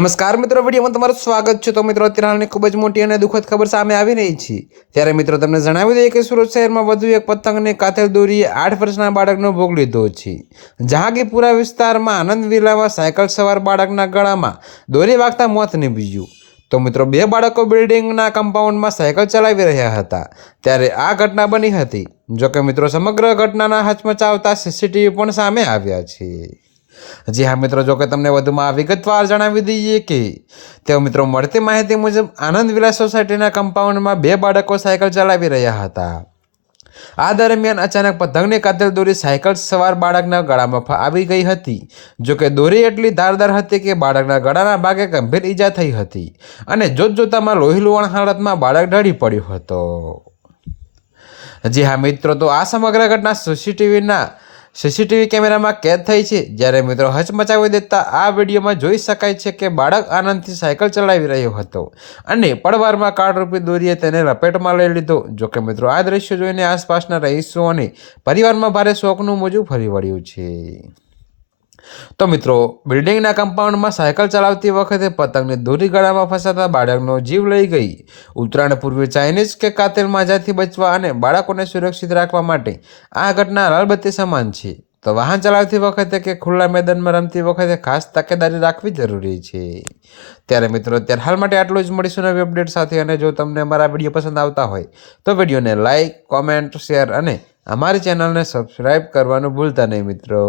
નમસ્કાર મિત્રો, વિડીયોમાં તમારું સ્વાગત છે। તો મિત્રો, અત્યારે હાલની ખૂબ જ મોટી અને દુઃખદ ખબર સામે આવી રહી છે। ત્યારે મિત્રો તમને જણાવી દઈએ કે સુરત શહેરમાં વધુ એક પતંગની કાતર દોરીએ 8 વર્ષના બાળકનો ભોગ લીધો છે। જહાંગીરપુરા વિસ્તારમાં આનંદ વિલામાં સાયકલ સવાર બાળકના ગળામાં દોરી વાગતા મોત નીપજ્યું। તો મિત્રો, બે બાળકો બિલ્ડિંગના કમ્પાઉન્ડમાં સાયકલ ચલાવી રહ્યા હતા ત્યારે આ ઘટના બની હતી। જોકે મિત્રો, સમગ્ર ઘટનાના હચમચાવતા સીસીટીવી પણ સામે આવ્યા છે। જી હા મિત્રો, જો કે તમને વધુમાં વિગતવાર જણાવી દઈએ કે તેઓ મિત્રો મળતી માહિતી મુજબ આનંદ વિલા સોસાયટીના કમ્પાઉન્ડમાં બે બાળકો સાયકલ ચલાવી રહ્યા હતા। આ દરમિયાન અચાનક પતંગની કાતર દોરી સાયકલ સવાર બાળકના ગળામાં આવી ગઈ હતી। જો કે દોરી એટલી ધારદાર હતી કે બાળકના ગળાના ભાગે ગંભીર ઈજા થઈ હતી અને જોતજોતામાં લોહી લુહાણ હાલતમાં બાળક ઢળી પડ્યો હતો। જી હા મિત્રો, તો આ સમગ્ર ઘટના સીસીટીવી કેમેરામાં કેદ થઈ છે। જ્યારે મિત્રો હચમચાવી દેતા આ વિડીયોમાં જોઈ શકાય છે કે બાળક આનંદથી સાયકલ ચલાવી રહ્યો હતો અને પડવારમાં કાળરૂપી દોરીએ તેને લપેટમાં લઈ લીધો। જોકે મિત્રો, આ દ્રશ્ય જોઈને આસપાસના રહીશો અને પરિવારમાં ભારે શોકનું મોજું ફરી વળ્યું છે। તો મિત્રો, બિલ્ડિંગના કમ્પાઉન્ડમાં સાયકલ ચલાવતી વખતે પતંગની દોરી ગળામાં ફસાતા બાળકનો જીવ લઈ ગઈ। ઉત્તરાયણ પૂર્વે ચાઇનીઝ કે કાતિલ માજાથી બચવા અને બાળકોને સુરક્ષિત રાખવા માટે આ ઘટના લાલબત્તી સમાન છે। તો વાહન ચલાવતી વખતે કે ખુલ્લા મેદાનમાં રમતી વખતે ખાસ તકેદારી રાખવી જરૂરી છે। ત્યારે મિત્રો, અત્યારે હાલ માટે આટલું જ। મળીશું નવી અપડેટ સાથે। અને જો તમને અમારા વિડીયો પસંદ આવતા હોય તો વિડીયોને લાઇક, કોમેન્ટ, શેર અને અમારી ચેનલને સબસ્ક્રાઈબ કરવાનું ભૂલતા નહીં મિત્રો।